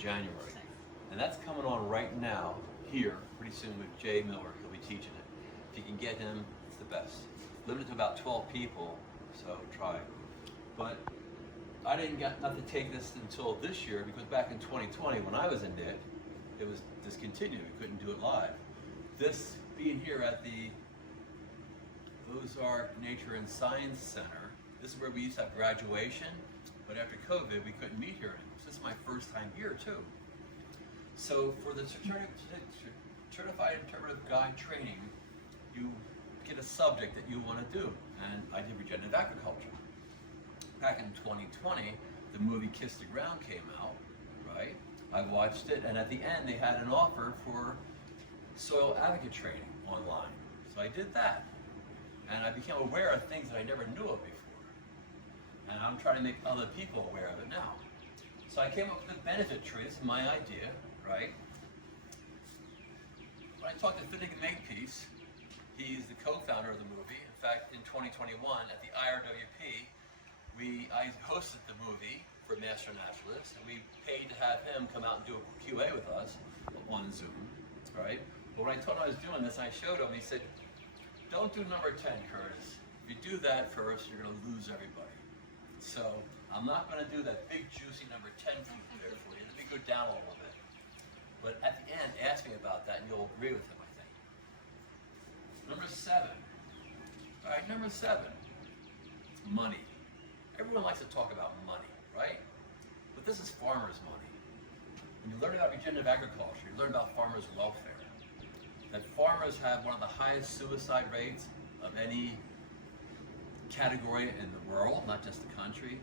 January. And that's coming on right now, here, pretty soon with Jay Miller. He'll be teaching it. If you can get him, it's the best. Limited to about 12 people, so try. But I didn't get not to take this until this year, because back in 2020, when I was in it, it was discontinued. We couldn't do it live. This being here at the Ozark Nature and Science Center, this is where we used to have graduation, but after COVID, we couldn't meet here anymore. So this is my first time here too. So for the Certified Interpretive Guide training, you get a subject that you want to do, and I did regenerative agriculture. Back in 2020, the movie Kiss the Ground came out, right? I watched it, and at the end they had an offer for soil advocate training online. So I did that, and I became aware of things that I never knew of before. And I'm trying to make other people aware of it now. So I came up with a benefit tree. This is my idea, right? When I talked to Finnegan Makepeace, he's the co-founder of the movie. In fact, in 2021 at the IRWP, I hosted the movie for Master Naturalists, and we paid to have him come out and do a QA with us on Zoom, right? But when I told him I was doing this, I showed him, he said, don't do number 10, Curtis. If you do that first, you're gonna lose everybody. So I'm not gonna do that big, juicy number 10 food there for you. Let me go down a little bit. But at the end, ask me about that and you'll agree with him, I think. Number 7. All right, number 7, it's money. Everyone likes to talk about money, right? But this is farmers' money. When you learn about regenerative agriculture, you learn about farmers' welfare. That farmers have one of the highest suicide rates of any category in the world, not just the country.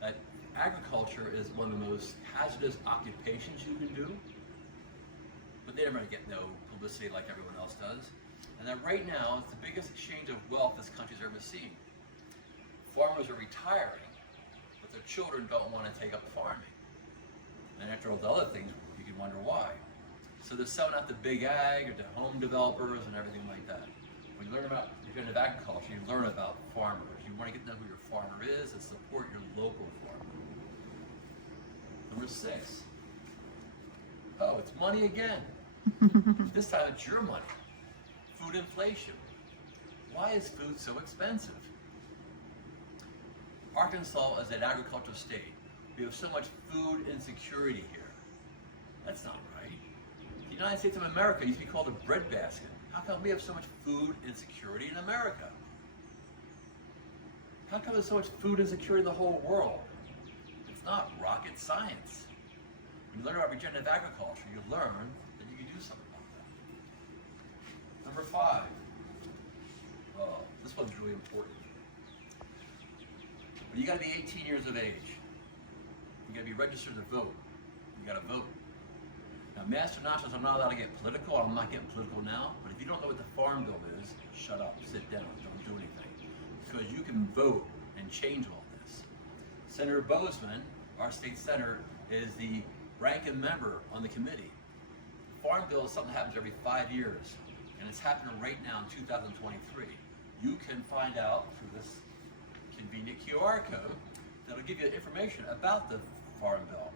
That agriculture is one of the most hazardous occupations you can do, but they never get no publicity like everyone else does. And that right now, it's the biggest exchange of wealth this country's ever seen. Farmers are retiring, but their children don't want to take up farming. And after all the other things, you can wonder why. So they're selling out to big ag or to home developers and everything like that. When you learn about regenerative agriculture, you learn about farmers. You want to get to know who your farmer is and support your local farmer. Number 6. Oh, it's money again. This time it's your money. Food inflation. Why is food so expensive? Arkansas is an agricultural state. We have so much food insecurity here. That's not right. The United States of America used to be called a breadbasket. How come we have so much food insecurity in America? How come there's so much food insecurity in the whole world? It's not rocket science. When you learn about regenerative agriculture, you learn that you can do something about that. Number 5. Oh, this one's really important. But you got to be 18 years of age. You got to be registered to vote. You got to vote. Now, Master Naturalists, I'm not allowed to get political. I'm not getting political now. But if you don't know what the Farm Bill is, shut up, sit down, don't do anything. Because you can vote and change all this. Senator Bozeman, our state senator, is the ranking member on the committee. The Farm Bill is something that happens every 5 years. And it's happening right now in 2023. You can find out through this convenient QR code that'll give you information about the Farm Bill.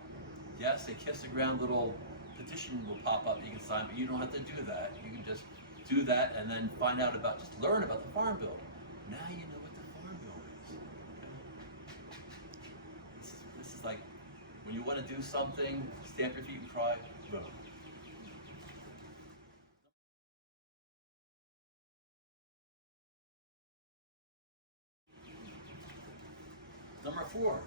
Yes, a Kiss the Ground little petition will pop up you can sign, but you don't have to do that. You can just do that and then find out about, just learn about the Farm Bill. Now you know what the Farm Bill is. This is like, when you want to do something, stamp your feet and cry, vote. Number 4.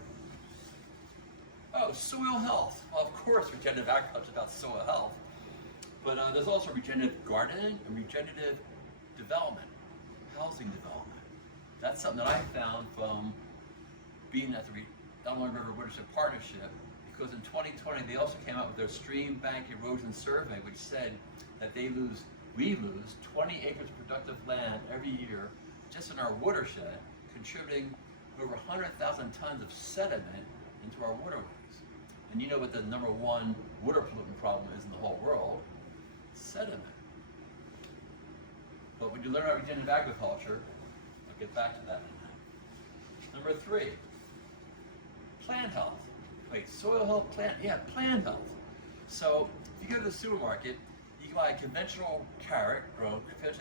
Oh, soil health. Well, of course, regenerative agriculture is about soil health, but there's also regenerative gardening and regenerative development, housing development. That's something that I found from being at the Illinois River Watershed Partnership, because in 2020 they also came out with their stream bank erosion survey, which said that we lose 20 acres of productive land every year just in our watershed, contributing over 100,000 tons of sediment into our waterways. And you know what the number 1 water pollutant problem is in the whole world? Sediment. But when you learn about regenerative agriculture, I'll get back to that in a minute. Number 3, plant health. Wait, soil health, plant health. So if you go to the supermarket, you can buy a conventionally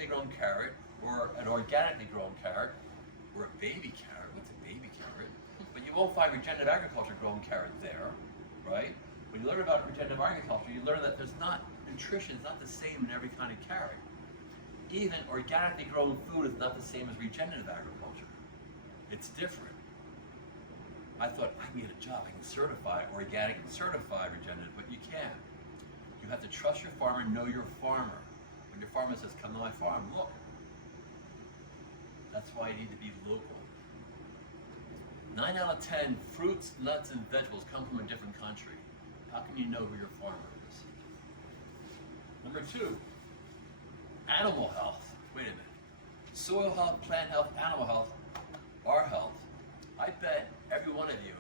grown carrot, or an organically grown carrot, or a baby carrot. What's a baby carrot? But you won't find regenerative agriculture grown carrot there, right? When you learn about regenerative agriculture, you learn that nutrition is not the same in every kind of carrot. Even organically grown food is not the same as regenerative agriculture. It's different. I thought, I can get a job, I can certify organic and certify regenerative, but you can't. You have to trust your farmer, know your farmer. When your farmer says, come to my farm, look. That's why you need to be local. 9 out of 10 fruits, nuts, and vegetables come from a different country. How can you know who your farmer is? Number 2, animal health. Wait a minute. Soil health, plant health, animal health, our health. I bet every one of you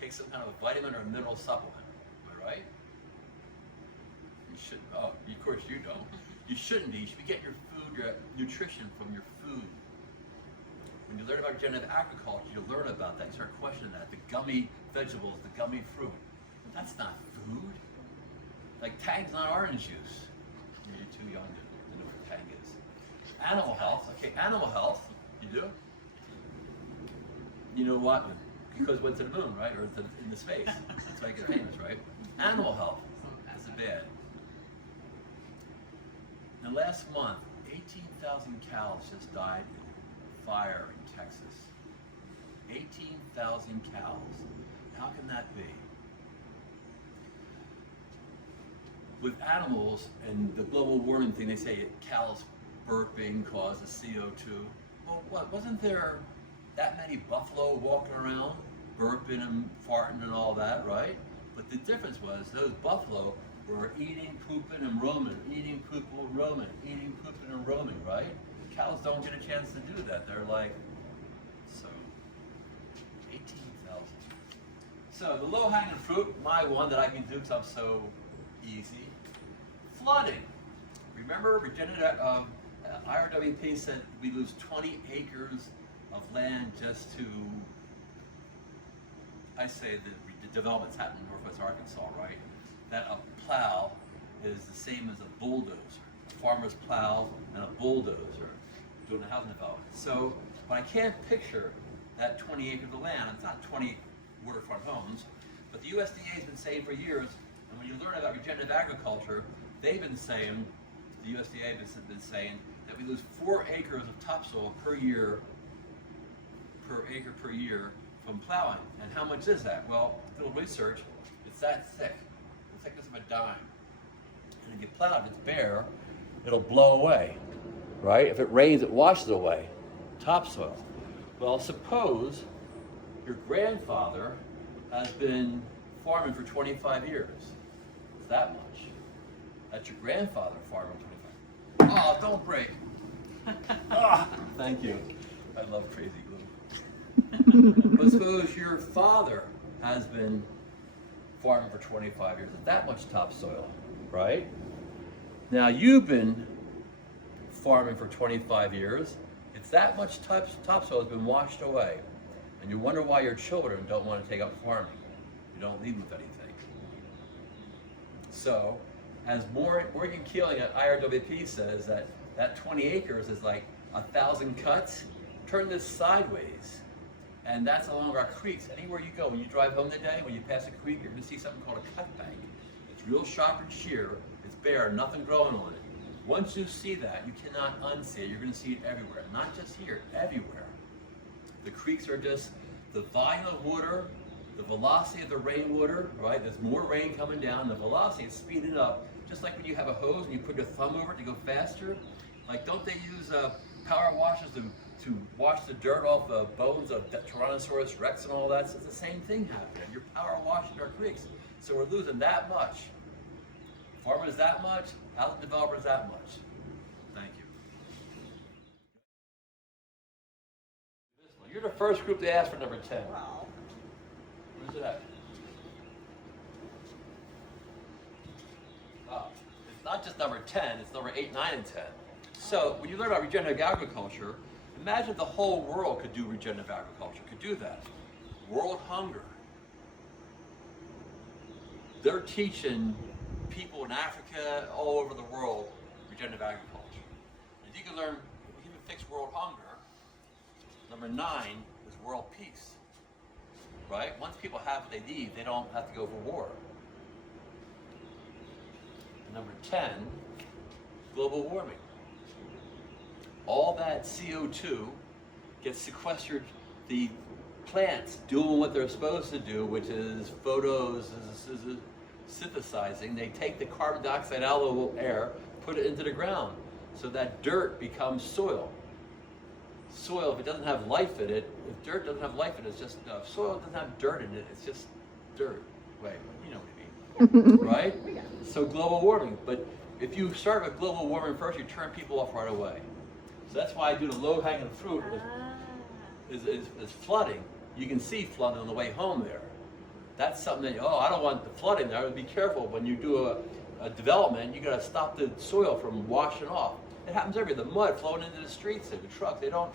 takes some kind of a vitamin or a mineral supplement. Am I right? You shouldn't. Oh, of course you don't. You shouldn't be. You should be getting your food, your nutrition from your food. When you learn about regenerative agriculture, you learn about that. You start questioning that. The gummy vegetables, the gummy fruit. That's not food. Like Tang's not orange juice. You're too young to know what Tang is. Animal health. Okay, animal health. You do? You know what? Because went to the moon, right? Or into space. That's why I get famous, right? Animal health. That's bad. Now last month, 18,000 cows just died in fire in Texas. 18,000 cows. How can that be? With animals and the global warming thing, they say cows burping causes CO2. Well, what, wasn't there that many buffalo walking around, burping and farting and all that, right? But the difference was those buffalo were eating, pooping, and roaming, eating, pooping, and roaming, eating, pooping, and roaming, right? Cows don't get a chance to do that. They're like, so, 18,000. So the low-hanging fruit, my one that I can do because I'm so easy, flooding. Remember, IRWP said we lose 20 acres of land just to, I say the developments happen in Northwest Arkansas, right? That a plow is the same as a bulldozer. A farmer's plow and a bulldozer doing a housing development. So, but I can't picture that 20 acres of land. It's not 20 waterfront homes, but the USDA has been saying for years, and when you learn about regenerative agriculture, they've been saying, the USDA has been saying that we lose 4 acres of topsoil per year, per acre per year from plowing. And how much is that? Well, a little research, it's that thick. The thickness of a dime. And if you plow it, if it's bare, it'll blow away, right? If it rains, it washes away. Topsoil. Well, suppose your grandfather has been farming for 25 years. It's that much. That's your grandfather farming 25. Oh, don't break. Oh, thank you. I love crazy glue. But suppose your father has been farming for 25 years. It's that much topsoil, right? Now you've been farming for 25 years. It's that much topsoil has been washed away. And you wonder why your children don't want to take up farming. You don't leave them with anything. So, as Morgan Keeling at IRWP says that 20 acres is like 1,000 cuts, turn this sideways. And that's along our creeks. Anywhere you go, when you drive home today, when you pass a creek, you're going to see something called a cut bank. It's real sharp and sheer. It's bare, nothing growing on it. Once you see that, you cannot unsee it. You're going to see it everywhere. Not just here, everywhere. The creeks are just the volume of water, the velocity of the rainwater, right? There's more rain coming down, the velocity is speeding up. Just like when you have a hose and you put your thumb over it to go faster. Like, don't they use power washers to wash the dirt off the bones of Tyrannosaurus Rex and all that? So it's the same thing happening. You're power washing our creeks. So we're losing that much. Farmers that much, housing developers that much. Thank you. You're the first group to ask for number 10. Wow. Where's it at? Oh, it's not just number 10, it's number 8, 9, and 10. So when you learn about regenerative agriculture, imagine if the whole world could do regenerative agriculture, could do that. World hunger. They're teaching people in Africa, all over the world, regenerative agriculture. If you can learn, if you can fix world hunger, number 9 is world peace. Right? Once people have what they need, they don't have to go for war. Number 10, global warming. All that CO2 gets sequestered. The plants doing what they're supposed to do, which is photosynthesizing. They take the carbon dioxide out of the air, put it into the ground. So that dirt becomes soil. Soil, if it doesn't have life in it, if dirt doesn't have life in it, it's just, if soil doesn't have dirt in it, it's just dirt. Wait, you know what I mean, right? So global warming, but if you start with global warming first, you turn people off right away. So that's why I do the low-hanging fruit is flooding. You can see flooding on the way home there. That's something that, I don't want the flooding there. Be careful when you do a development, you gotta stop the soil from washing off. It happens everywhere. The mud flowing into the streets and the trucks, they don't